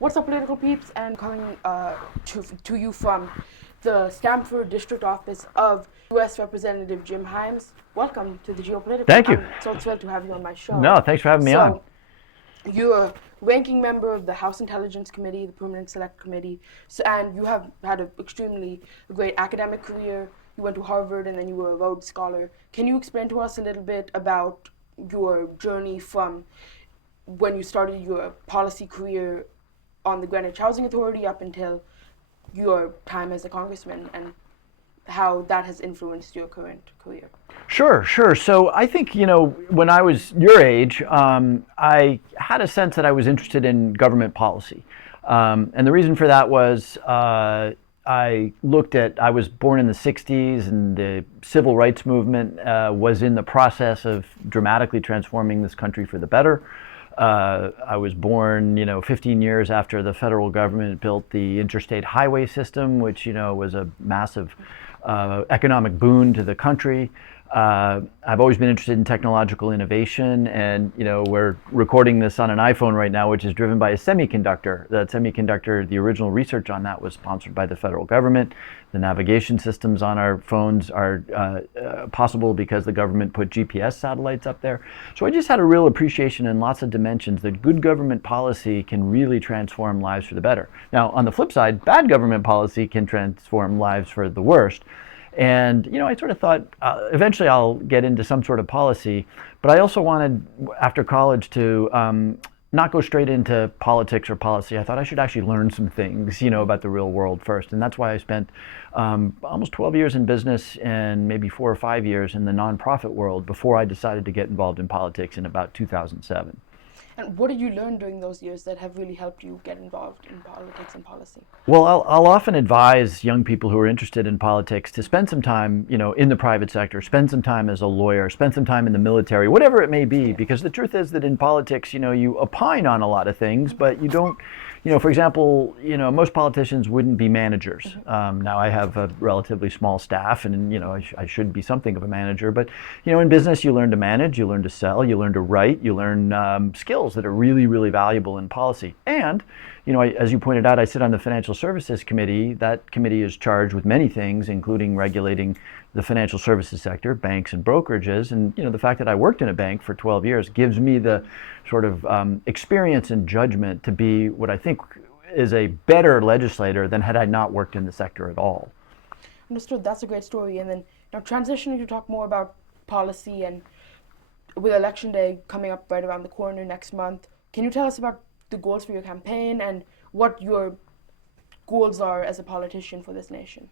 What's up, political peeps? And coming to you from the Stamford District Office of U.S. Representative Jim Himes. Welcome to the GeoPolitical. Thank you. I'm so thrilled to have you on my show. No, thanks for having me on. So, you're a ranking member of the House Intelligence Committee, the Permanent Select Committee, and you have had an extremely great academic career. You went to Harvard and then you were a Rhodes Scholar. Can you explain to us a little bit about your journey from when you started your policy career on the Greenwich Housing Authority up until your time as a congressman and how that has influenced your current career? Sure. So I think, when I was your age, I had a sense that I was interested in government policy. And the reason for that was I was born in the 60s, and the civil rights movement was in the process of dramatically transforming this country for the better. I was born, 15 years after the federal government built the interstate highway system, which, was a massive economic boon to the country. I've always been interested in technological innovation, and we're recording this on an iPhone right now, which is driven by a semiconductor. That semiconductor, the original research on that was sponsored by the federal government. The navigation systems on our phones are possible because the government put GPS satellites up there. So I just had a real appreciation in lots of dimensions that good government policy can really transform lives for the better. Now, on the flip side, bad government policy can transform lives for the worst. And, I sort of thought eventually I'll get into some sort of policy, but I also wanted, after college, to not go straight into politics or policy. I thought I should actually learn some things, about the real world first. And that's why I spent almost 12 years in business and maybe 4 or 5 years in the nonprofit world before I decided to get involved in politics in about 2007. And what did you learn during those years that have really helped you get involved in politics and policy? Well, I'll often advise young people who are interested in politics to spend some time, in the private sector, spend some time as a lawyer, spend some time in the military, whatever it may be, because the truth is that in politics, you opine on a lot of things, but you don't, for example, most politicians wouldn't be managers. Now I have a relatively small staff, and, I should be something of a manager, but, in business, you learn to manage, you learn to sell, you learn to write, you learn skills that are really, really valuable in policy. And, as you pointed out, I sit on the Financial Services Committee. That committee is charged with many things, including regulating the financial services sector, banks and brokerages. And, the fact that I worked in a bank for 12 years gives me the sort of experience and judgment to be what I think is a better legislator than had I not worked in the sector at all. Understood. That's a great story. And then now transitioning to talk more about policy, and with Election Day coming up right around the corner next month, can you tell us about the goals for your campaign and what your goals are as a politician for this nation?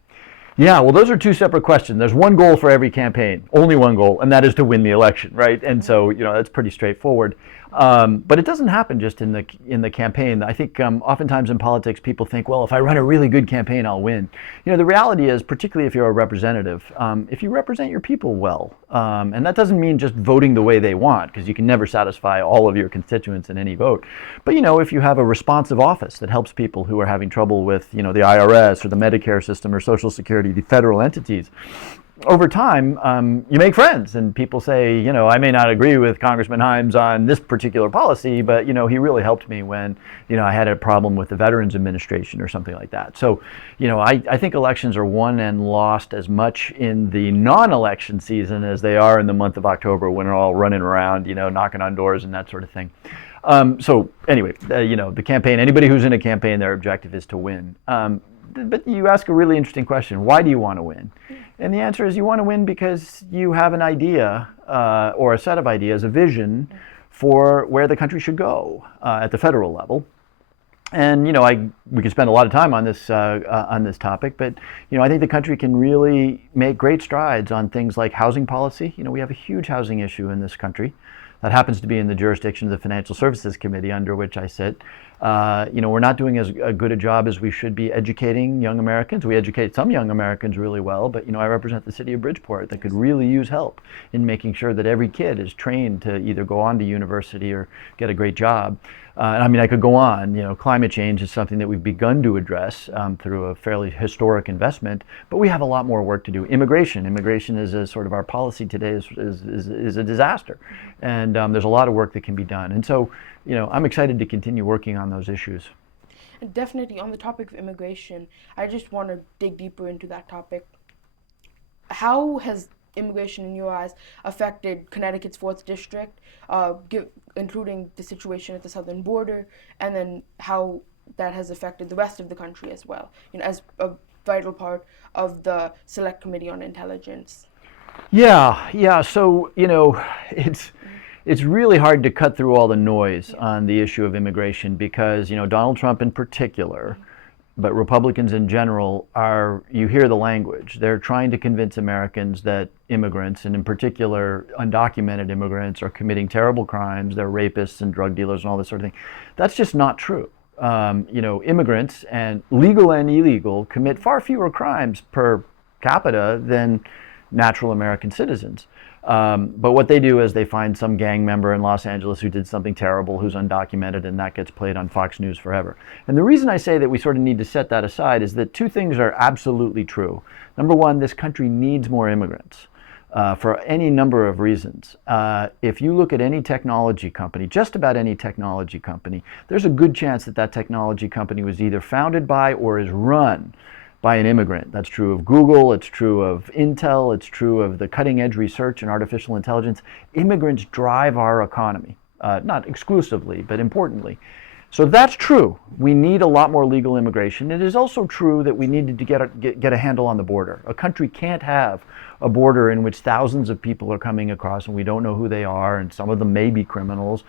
Yeah, well, those are two separate questions. There's one goal for every campaign, only one goal, and that is to win the election, right? And so, that's pretty straightforward. But it doesn't happen just in the campaign. I think oftentimes in politics, people think, well, if I run a really good campaign, I'll win. The reality is, particularly if you're a representative, if you represent your people well, and that doesn't mean just voting the way they want, because you can never satisfy all of your constituents in any vote. But if you have a responsive office that helps people who are having trouble with, the IRS or the Medicare system or Social Security, the federal entities, over time, you make friends, and people say, I may not agree with Congressman Himes on this particular policy, but, he really helped me when, I had a problem with the Veterans Administration or something like that. So, I think elections are won and lost as much in the non-election season as they are in the month of October, when they're all running around, knocking on doors and that sort of thing. So anyway, the campaign, anybody who's in a campaign, their objective is to win. But you ask a really interesting question. Why do you want to win? And the answer is you want to win because you have an idea or a set of ideas, a vision for where the country should go at the federal level. And we could spend a lot of time on this topic, but I think the country can really make great strides on things like housing policy. We have a huge housing issue in this country that happens to be in the jurisdiction of the Financial Services Committee, under which I sit. We're not doing as good a job as we should be educating young Americans. We educate some young Americans really well, but I represent the city of Bridgeport that could really use help in making sure that every kid is trained to either go on to university or get a great job. I could go on. Climate change is something that we've begun to address through a fairly historic investment, but we have a lot more work to do. Immigration is a sort of our policy today is a disaster, and there's a lot of work that can be done. And so, I'm excited to continue working on those issues. And definitely on the topic of immigration, I just want to dig deeper into that topic. How has immigration, in your eyes, affected Connecticut's 4th District, including the situation at the southern border, and then how that has affected the rest of the country as well, as a vital part of the Select Committee on Intelligence? Yeah, yeah. So, it's really hard to cut through all the noise on the issue of immigration because, Donald Trump in particular, but Republicans in general you hear the language. They're trying to convince Americans that immigrants, and in particular undocumented immigrants, are committing terrible crimes. They're rapists and drug dealers and all this sort of thing. That's just not true. Immigrants, and legal and illegal, commit far fewer crimes per capita than natural American citizens. But what they do is they find some gang member in Los Angeles who did something terrible, who's undocumented, and that gets played on Fox News forever. And the reason I say that we sort of need to set that aside is that two things are absolutely true. Number one, this country needs more immigrants for any number of reasons. If you look at any technology company, just about any technology company, there's a good chance that that technology company was either founded by or is run by an immigrant. That's true of Google, it's true of Intel, it's true of the cutting edge research in artificial intelligence. Immigrants drive our economy, not exclusively, but importantly. So that's true. We need a lot more legal immigration. It is also true that we needed to get a handle on the border. A country can't have a border in which thousands of people are coming across and we don't know who they are, and some of them may be criminals.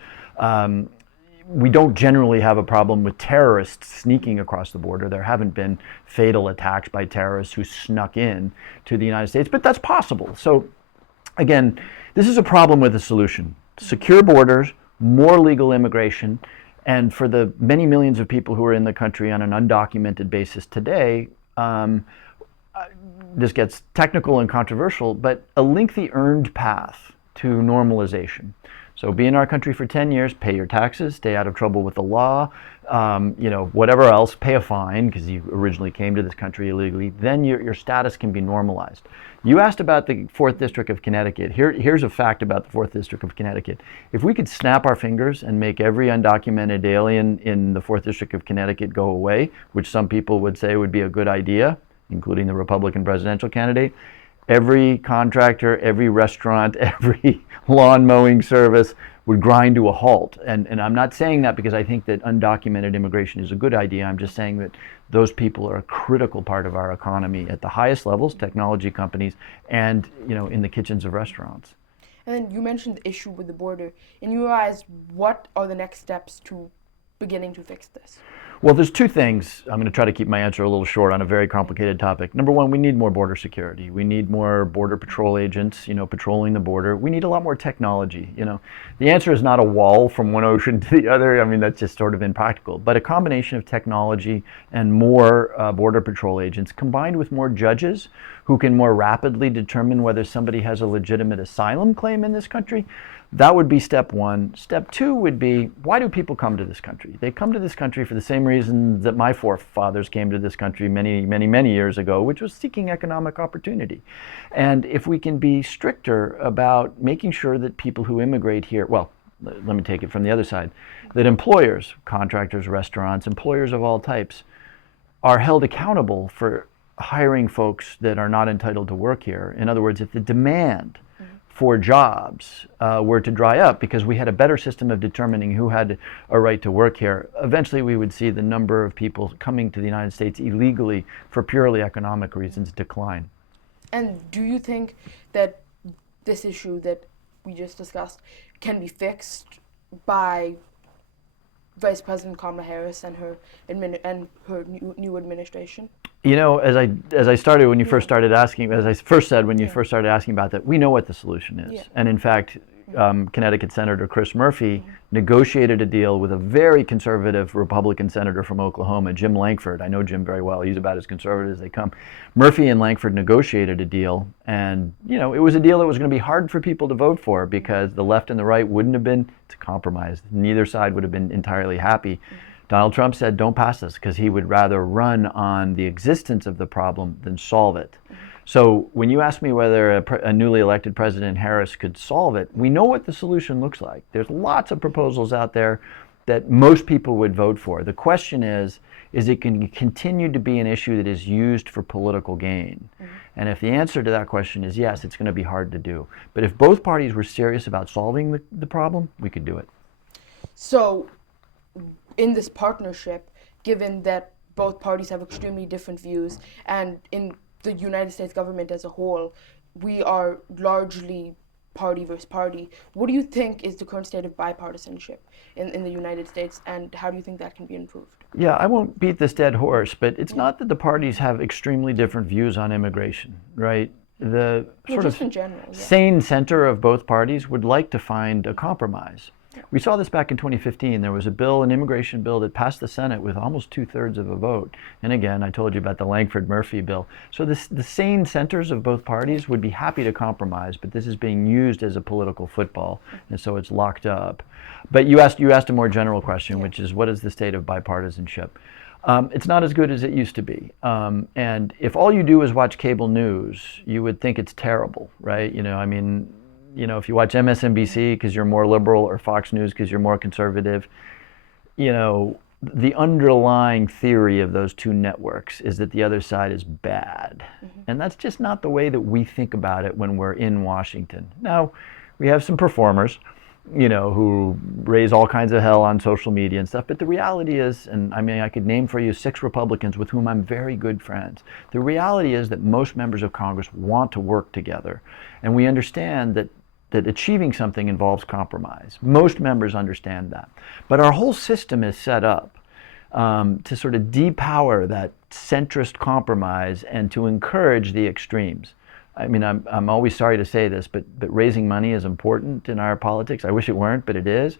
We don't generally have a problem with terrorists sneaking across the border. There haven't been fatal attacks by terrorists who snuck in to the United States, but that's possible. So again, this is a problem with a solution. Secure borders, more legal immigration, and for the many millions of people who are in the country on an undocumented basis today, this gets technical and controversial, but a lengthy earned path to normalization. So be in our country for 10 years, pay your taxes, stay out of trouble with the law, whatever else, pay a fine because you originally came to this country illegally, then your status can be normalized. You asked about the 4th District of Connecticut. Here's a fact about the 4th District of Connecticut. If we could snap our fingers and make every undocumented alien in the 4th District of Connecticut go away, which some people would say would be a good idea, including the Republican presidential candidate, every contractor, every restaurant, every lawn mowing service would grind to a halt. And I'm not saying that because I think that undocumented immigration is a good idea. I'm just saying that those people are a critical part of our economy at the highest levels, technology companies, and in the kitchens of restaurants. And then you mentioned the issue with the border. In your eyes, what are the next steps to beginning to fix this? Well, there's two things. I'm going to try to keep my answer a little short on a very complicated topic. Number one, we need more border security. We need more border patrol agents, patrolling the border. We need a lot more technology. The answer is not a wall from one ocean to the other. I mean, that's just sort of impractical. But a combination of technology and more border patrol agents combined with more judges who can more rapidly determine whether somebody has a legitimate asylum claim in this country. That would be step one. Step two would be, why do people come to this country? They come to this country for the same reason that my forefathers came to this country many, many, many years ago, which was seeking economic opportunity. And if we can be stricter about making sure that people who immigrate here, well, let me take it from the other side, that employers, contractors, restaurants, employers of all types, are held accountable for hiring folks that are not entitled to work here. In other words, if the demand for jobs were to dry up because we had a better system of determining who had a right to work here, eventually we would see the number of people coming to the United States illegally for purely economic reasons decline. And do you think that this issue that we just discussed can be fixed by Vice President Kamala Harris and her new administration? As I started when you first started asking, as I first said when you first started asking about that, we know what the solution is. Yeah. And in fact, Connecticut Senator Chris Murphy negotiated a deal with a very conservative Republican senator from Oklahoma, Jim Lankford. I know Jim very well. He's about as conservative as they come. Murphy and Lankford negotiated a deal, and it was a deal that was going to be hard for people to vote for because the left and the right wouldn't have been, it's a compromise. Neither side would have been entirely happy. Donald Trump said, don't pass this, because he would rather run on the existence of the problem than solve it. So when you ask me whether a newly elected President Harris could solve it, we know what the solution looks like. There's lots of proposals out there. that most people would vote for. The question is it can continue to be an issue that is used for political gain? And if the answer to that question is yes, it's going to be hard to do. But if both parties were serious about solving the problem, we could do it. So, in this partnership, given that both parties have extremely different views, and in the United States government as a whole, we are largely party versus party, what do you think is the current state of bipartisanship in the United States, and how do you think that can be improved? Yeah, I won't beat this dead horse, but it's not that the parties have extremely different views on immigration, right? The sort just of in general, sane center of both parties would like to find a compromise. We saw this back in 2015. There was a bill, an immigration bill, that passed the Senate with almost 2/3 of a vote. And again, I told you about the Langford-Murphy bill. So the sane centers of both parties would be happy to compromise, but this is being used as a political football, and so it's locked up. But you asked a more general question, which is, what is the state of bipartisanship? It's not as good as it used to be. And if all you do is watch cable news, you would think it's terrible, right? If you watch MSNBC because you're more liberal, or Fox News because you're more conservative, the underlying theory of those two networks is that the other side is bad. And that's just not the way that we think about it when we're in Washington. Now, we have some performers, who raise all kinds of hell on social media and stuff. But the reality is, and I could name for you 6 Republicans with whom I'm very good friends. The reality is that most members of Congress want to work together. And we understand that achieving something involves compromise. Most members understand that. But our whole system is set up to sort of depower that centrist compromise and to encourage the extremes. I'm always sorry to say this, but raising money is important in our politics. I wish it weren't, but it is.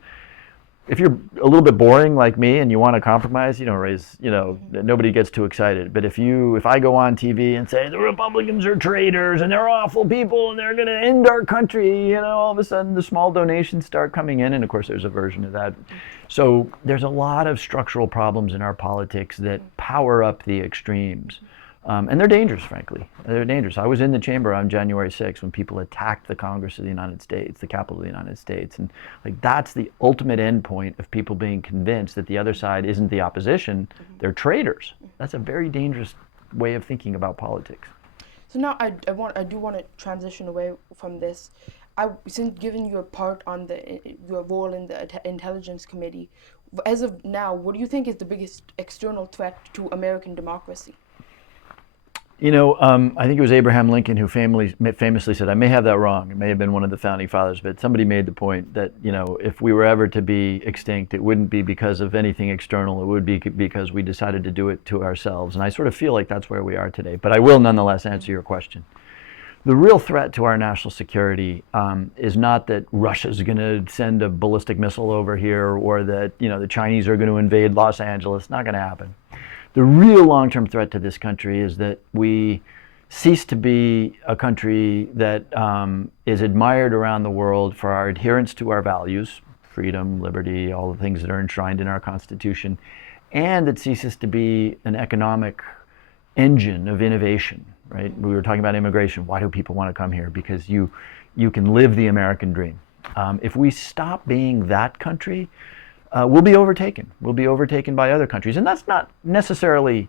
If you're a little bit boring like me and you want to compromise, you don't raise, nobody gets too excited. But if I go on TV and say the Republicans are traitors and they're awful people and they're going to end our country, all of a sudden the small donations start coming in. And of course, there's a version of that. So there's a lot of structural problems in our politics that power up the extremes. And they're dangerous, frankly. They're dangerous. I was in the chamber on January 6th when people attacked the Congress of the United States, the Capitol of the United States. And that's the ultimate endpoint of people being convinced that the other side isn't the opposition, they're traitors. That's a very dangerous way of thinking about politics. So now I do want to transition away from this. Since given your part on your role in the Intelligence Committee, as of now, what do you think is the biggest external threat to American democracy? I think it was Abraham Lincoln who famously said, I may have that wrong, it may have been one of the founding fathers, but somebody made the point that, if we were ever to be extinct, it wouldn't be because of anything external, it would be because we decided to do it to ourselves. And I sort of feel like that's where we are today. But I will nonetheless answer your question. The real threat to our national security is not that Russia's going to send a ballistic missile over here, or that, the Chinese are going to invade Los Angeles. Not going to happen. The real long-term threat to this country is that we cease to be a country that is admired around the world for our adherence to our values, freedom, liberty, all the things that are enshrined in our Constitution, and that ceases to be an economic engine of innovation, right? We were talking about immigration. Why do people want to come here? Because you can live the American dream. If we stop being that country, we'll be overtaken. We'll be overtaken by other countries. And that's not necessarily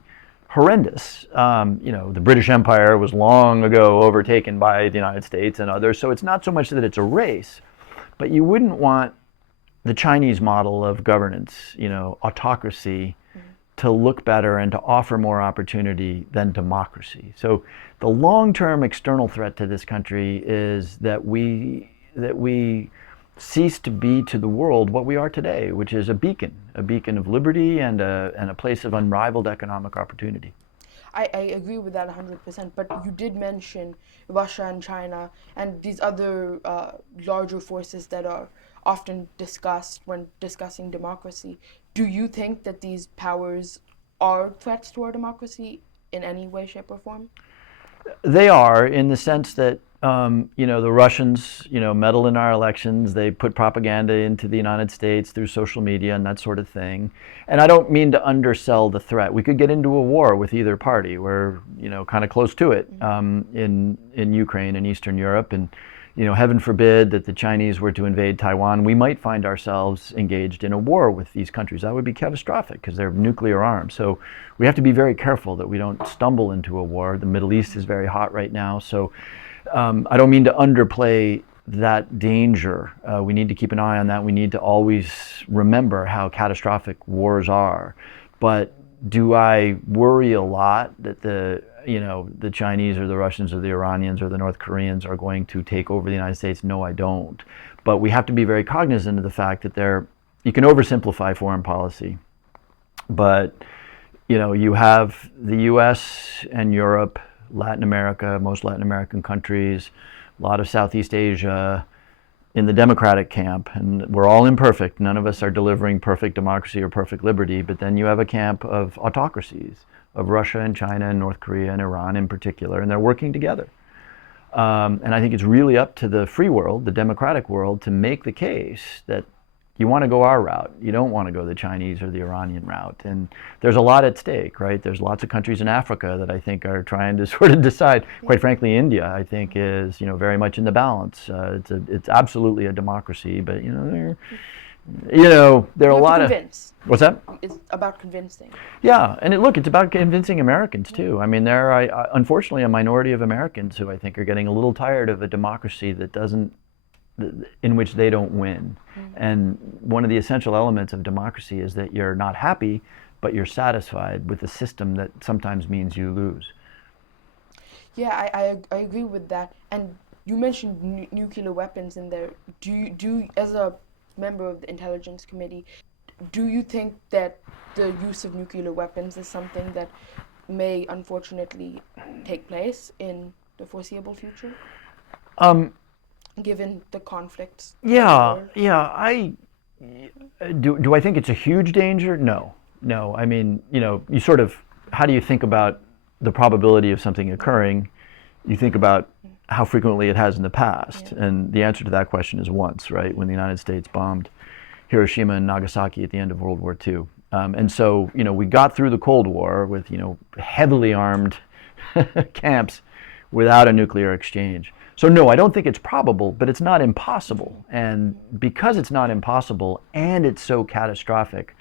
horrendous. The British Empire was long ago overtaken by the United States and others. So it's not so much that it's a race, but you wouldn't want the Chinese model of governance, autocracy, to look better and to offer more opportunity than democracy. So the long-term external threat to this country is that we cease to be to the world what we are today, which is a beacon of liberty and a place of unrivaled economic opportunity. I agree with that 100%, but you did mention Russia and China and these other larger forces that are often discussed when discussing democracy. Do you think that these powers are threats to our democracy in any way, shape, or form? They are, in the sense that the Russians, meddle in our elections. They put propaganda into the United States through social media and that sort of thing. And I don't mean to undersell the threat. We could get into a war with either party. We're, kind of close to it in Ukraine and Eastern Europe. And, heaven forbid that the Chinese were to invade Taiwan, we might find ourselves engaged in a war with these countries. That would be catastrophic because they're nuclear armed. So we have to be very careful that we don't stumble into a war. The Middle East is very hot right now. So I don't mean to underplay that danger. We need to keep an eye on that. We need to always remember how catastrophic wars are. But do I worry a lot that the Chinese or the Russians or the Iranians or the North Koreans are going to take over the United States? No, I don't. But we have to be very cognizant of the fact that you can oversimplify foreign policy. But, you have the US and Europe, Latin America, most Latin American countries, a lot of Southeast Asia in the democratic camp, and we're all imperfect. None of us are delivering perfect democracy or perfect liberty, but then you have a camp of autocracies, of Russia and China and North Korea and Iran in particular, and they're working together. And I think it's really up to the free world, the democratic world, to make the case that you want to go our route. You don't want to go the Chinese or the Iranian route. And there's a lot at stake, right? There's lots of countries in Africa that I think are trying to sort of decide. Quite frankly, India, I think, is very much in the balance. It's absolutely a democracy, but there are a lot of. What's that? It's about convincing. Yeah, and it's about convincing Americans too. I mean, there are unfortunately a minority of Americans who I think are getting a little tired of a democracy in which they don't win. And one of the essential elements of democracy is that you're not happy, but you're satisfied with a system that sometimes means you lose. Yeah, I agree with that. And you mentioned nuclear weapons in there. Do you, as a member of the Intelligence Committee, do you think that the use of nuclear weapons is something that may unfortunately take place in the foreseeable future? Given the conflicts. Yeah. Do I think it's a huge danger? No. I mean, you sort of, how do you think about the probability of something occurring? You think about how frequently it has in the past. Yeah. And the answer to that question is once, right? When the United States bombed Hiroshima and Nagasaki at the end of World War II. And so, we got through the Cold War with, heavily armed camps without a nuclear exchange. So no, I don't think it's probable, but it's not impossible. And because it's not impossible and it's so catastrophic,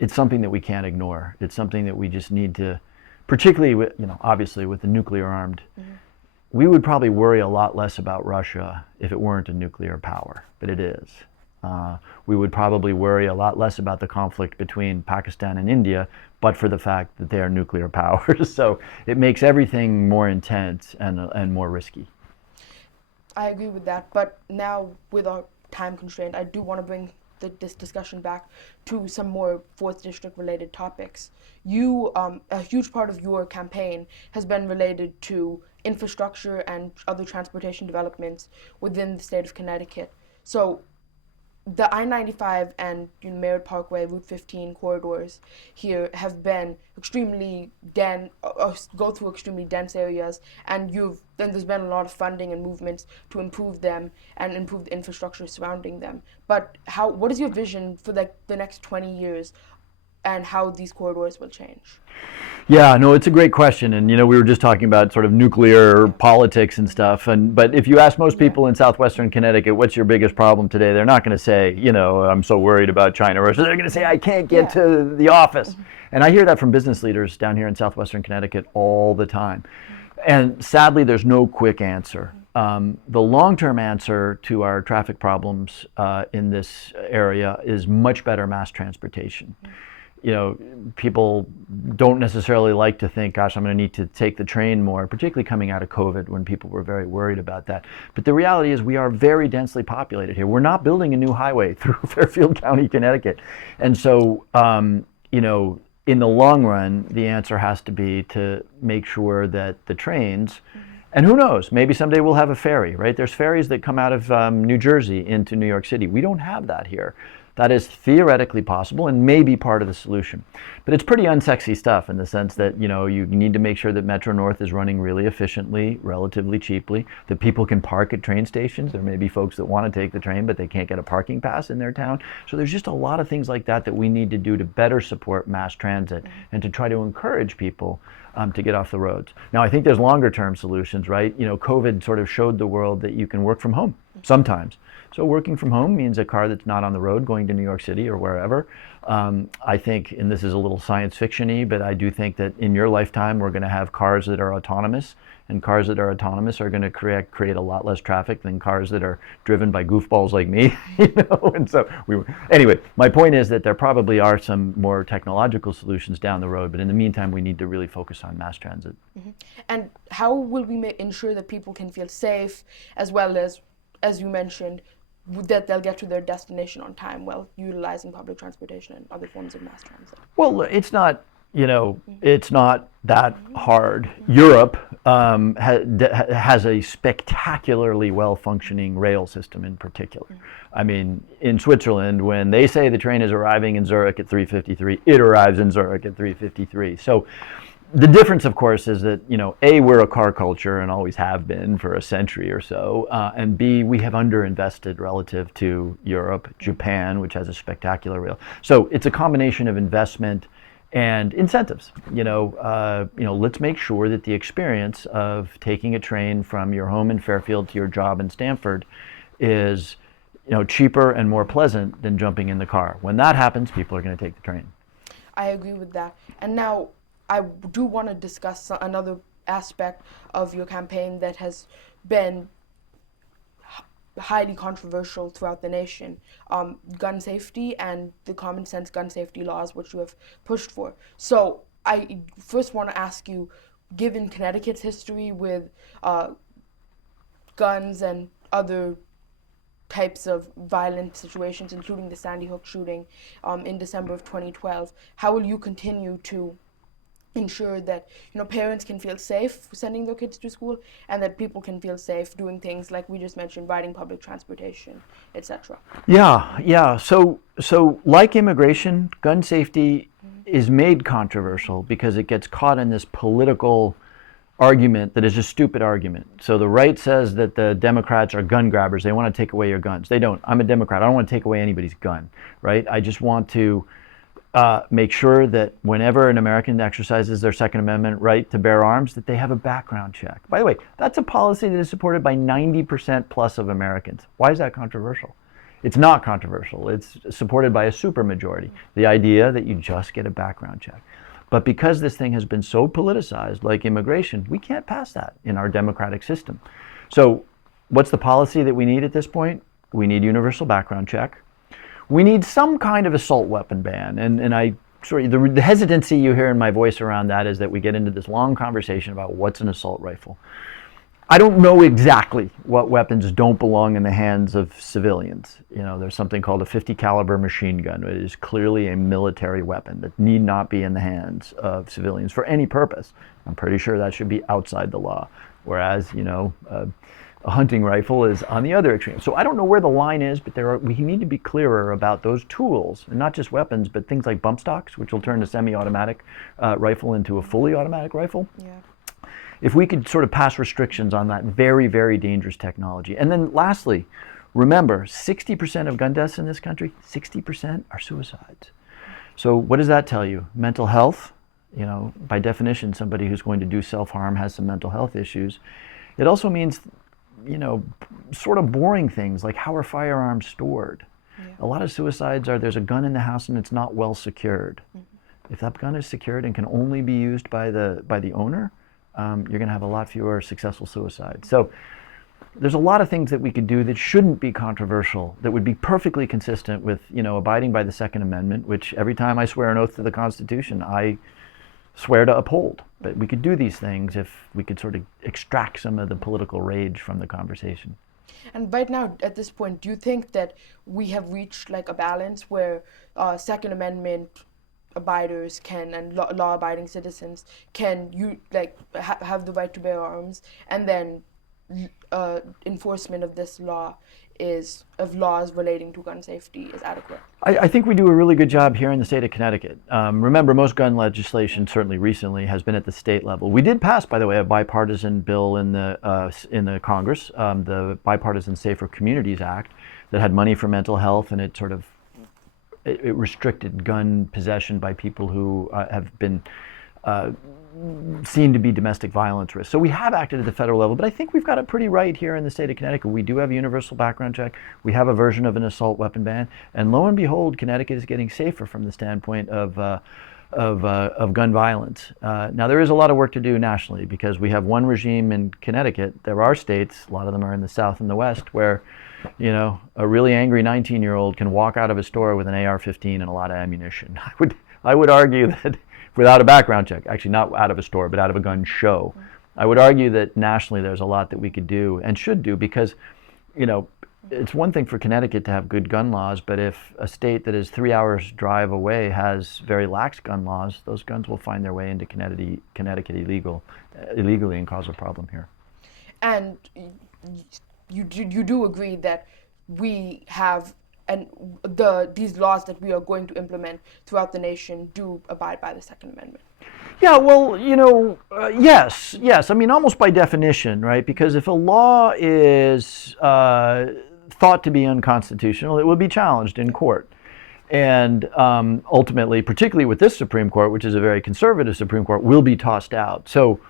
it's something that we can't ignore. It's something that we just need to, particularly with, obviously with the nuclear armed, we would probably worry a lot less about Russia if it weren't a nuclear power, but it is. We would probably worry a lot less about the conflict between Pakistan and India, but for the fact that they are nuclear powers. So it makes everything more intense and more risky. I agree with that, but now with our time constraint, I do want to bring this discussion back to some more 4th District related topics. A huge part of your campaign has been related to infrastructure and other transportation developments within the state of Connecticut. So the I-95 and Merritt Parkway, Route 15 corridors here have been extremely go through extremely dense areas, and there's been a lot of funding and movements to improve them and improve the infrastructure surrounding them. But what is your vision for the next 20 years and how these corridors will change? Yeah, no, it's a great question. And, we were just talking about sort of nuclear politics and stuff. But if you ask most people in southwestern Connecticut, what's your biggest problem today? They're not going to say, I'm so worried about China. Or they're going to say, I can't get to the office. And I hear that from business leaders down here in southwestern Connecticut all the time. And sadly, there's no quick answer. The long-term answer to our traffic problems in this area is much better mass transportation. People don't necessarily like to think, gosh, I'm going to need to take the train more, particularly coming out of COVID when people were very worried about that. But the reality is we are very densely populated here. We're not building a new highway through Fairfield County, Connecticut. And so, in the long run, the answer has to be to make sure that the trains, and who knows, maybe someday we'll have a ferry, right? There's ferries that come out of New Jersey into New York City. We don't have that here. That is theoretically possible and may be part of the solution. But it's pretty unsexy stuff in the sense that, you need to make sure that Metro North is running really efficiently, relatively cheaply, that people can park at train stations. There may be folks that want to take the train, but they can't get a parking pass in their town. So there's just a lot of things like that we need to do to better support mass transit and to try to encourage people to get off the roads. Now, I think there's longer term solutions, right? COVID sort of showed the world that you can work from home. sometimes. So working from home means a car that's not on the road going to New York City or wherever. I think, and this is a little science fiction-y, but I do think that in your lifetime we're going to have cars that are autonomous, and cars that are autonomous are going to create a lot less traffic than cars that are driven by goofballs like me. And so anyway, my point is that there probably are some more technological solutions down the road, but in the meantime we need to really focus on mass transit. And how will we ensure that people can feel safe, as well as you mentioned, that they'll get to their destination on time while utilizing public transportation and other forms of mass transit? Well, it's not, it's not that hard. Europe has a spectacularly well-functioning rail system in particular. I mean, in Switzerland, when they say the train is arriving in Zurich at 3:53, it arrives in Zurich at 3:53. So the difference, of course, is that, A, we're a car culture and always have been for a century or so, and B, we have underinvested relative to Europe, Japan, which has a spectacular rail. So it's a combination of investment and incentives. Let's make sure that the experience of taking a train from your home in Fairfield to your job in Stamford is, cheaper and more pleasant than jumping in the car. When that happens, people are going to take the train. I agree with that. And now, I do want to discuss another aspect of your campaign that has been highly controversial throughout the nation, gun safety and the common sense gun safety laws which you have pushed for. So I first want to ask you, given Connecticut's history with guns and other types of violent situations, including the Sandy Hook shooting in December of 2012, how will you continue to ensure that parents can feel safe sending their kids to school, and that people can feel safe doing things like we just mentioned, riding public transportation, etc.? Yeah. So like immigration, gun safety is made controversial because it gets caught in this political argument that is a stupid argument. So the right says that the Democrats are gun grabbers. They want to take away your guns. They don't. I'm a Democrat. I don't want to take away anybody's gun, right? I just want to make sure that whenever an American exercises their Second Amendment right to bear arms, that they have a background check. By the way, that's a policy that is supported by 90% plus of Americans. Why is that controversial? It's not controversial. It's supported by a supermajority. The idea that you just get a background check. But because this thing has been so politicized, like immigration, we can't pass that in our democratic system. So what's the policy that we need at this point? We need universal background check. We need some kind of assault weapon ban, and the hesitancy you hear in my voice around that is that we get into this long conversation about what's an assault rifle. I don't know exactly what weapons don't belong in the hands of civilians. There's something called a 50 caliber machine gun. It is clearly a military weapon that need not be in the hands of civilians for any purpose. I'm pretty sure that should be outside the law, whereas a hunting rifle is on the other extreme. So I don't know where the line is, but we need to be clearer about those tools, and not just weapons, but things like bump stocks, which will turn a semi-automatic rifle into a fully automatic rifle. Yeah. If we could sort of pass restrictions on that very, very dangerous technology. And then lastly, remember, 60% of gun deaths in this country, 60% are suicides. So what does that tell you? Mental health, by definition, somebody who's going to do self-harm has some mental health issues. It also means sort of boring things like how are firearms stored? Yeah. A lot of suicides there's a gun in the house and it's not well secured. If that gun is secured and can only be used by the owner, you're going to have a lot fewer successful suicides. So there's a lot of things that we could do that shouldn't be controversial, that would be perfectly consistent with abiding by the Second Amendment, which every time I swear an oath to the Constitution, I swear to uphold. But we could do these things if we could sort of extract some of the political rage from the conversation. And right now, at this point, do you think that we have reached like a balance where Second Amendment abiders and law-abiding citizens can have the right to bear arms, and then enforcement of this law of laws relating to gun safety is adequate? I think we do a really good job here in the state of Connecticut. Remember, most gun legislation, certainly recently, has been at the state level. We did pass, by the way, a bipartisan bill in the Congress, the Bipartisan Safer Communities Act, that had money for mental health, and it restricted gun possession by people who have been seen to be domestic violence risks. So we have acted at the federal level, but I think we've got it pretty right here in the state of Connecticut. We do have a universal background check. We have a version of an assault weapon ban, and lo and behold, Connecticut is getting safer from the standpoint of gun violence. Now there is a lot of work to do nationally because we have one regime in Connecticut. There are states, a lot of them are in the South and the West, where a really angry 19-year-old can walk out of a store with an AR-15 and a lot of ammunition. I would argue that without a background check, actually not out of a store, but out of a gun show, I would argue that nationally there's a lot that we could do and should do because, it's one thing for Connecticut to have good gun laws, but if a state that is 3 hours drive away has very lax gun laws, those guns will find their way into Connecticut illegally and cause a problem here. And you do agree that we have these laws that we are going to implement throughout the nation do abide by the Second Amendment? Yeah, well, yes. I mean, almost by definition, right? Because if a law is thought to be unconstitutional, it will be challenged in court. And ultimately, particularly with this Supreme Court, which is a very conservative Supreme Court, will be tossed out. So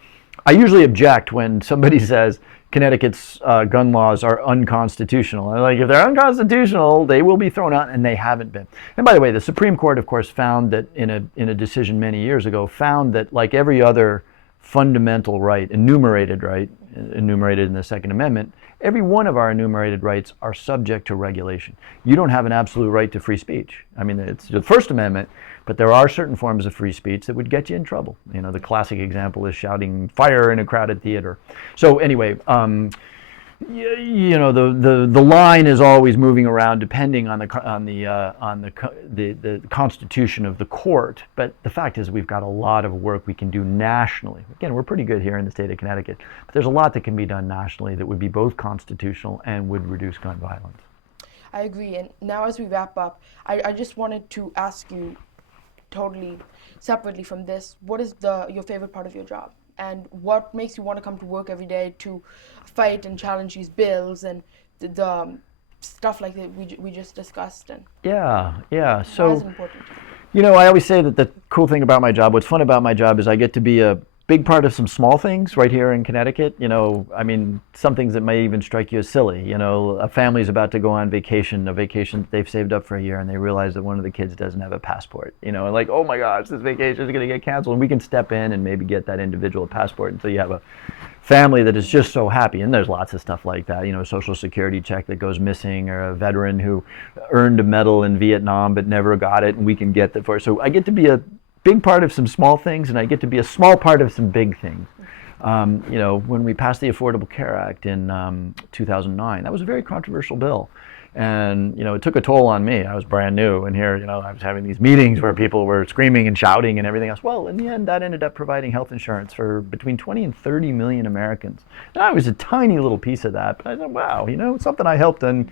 I usually object when somebody says Connecticut's gun laws are unconstitutional. I'm like, if they're unconstitutional, they will be thrown out, and they haven't been. And by the way, the Supreme Court, of course, found that in a decision many years ago, found that like every other fundamental right, enumerated in the Second Amendment, every one of our enumerated rights are subject to regulation. You don't have an absolute right to free speech. I mean, it's the First Amendment, but there are certain forms of free speech that would get you in trouble. The classic example is shouting fire in a crowded theater. So anyway, the line is always moving around depending on the constitution of the court. But the fact is, we've got a lot of work we can do nationally. Again, we're pretty good here in the state of Connecticut, but there's a lot that can be done nationally that would be both constitutional and would reduce gun violence. I agree. And now, as we wrap up, I just wanted to ask you, totally separately from this, what is your favorite part of your job? And what makes you want to come to work every day to fight and challenge these bills and the stuff like that we just discussed? And yeah. So, why is it important? I always say that the cool thing about my job, what's fun about my job, is I get to be a big part of some small things right here in Connecticut. I mean, some things that may even strike you as silly. A family's about to go on vacation, a vacation that they've saved up for a year, and they realize that one of the kids doesn't have a passport. And like, oh my gosh, this vacation is going to get canceled. And we can step in and maybe get that individual passport until you have a family that is just so happy. And there's lots of stuff like that, a Social Security check that goes missing, or a veteran who earned a medal in Vietnam but never got it, and we can get that for. So I get to be a big part of some small things, and I get to be a small part of some big things. When we passed the Affordable Care Act in 2009, that was a very controversial bill. And, it took a toll on me. I was brand new, and here, I was having these meetings where people were screaming and shouting and everything else. Well, in the end, that ended up providing health insurance for between 20 and 30 million Americans. And I was a tiny little piece of that, but I thought, wow, something I helped and,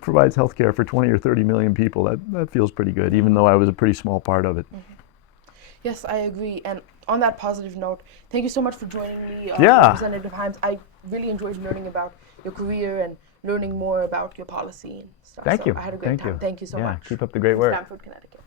provides health care for 20 or 30 million people. That feels pretty good, even though I was a pretty small part of it. Mm-hmm. Yes, I agree. And on that positive note, thank you so much for joining me, Yeah. Representative Himes. I really enjoyed learning about your career and learning more about your policy and stuff. Thank you. I had a great time. Thank you so much. Keep up the great work. Stamford, Connecticut.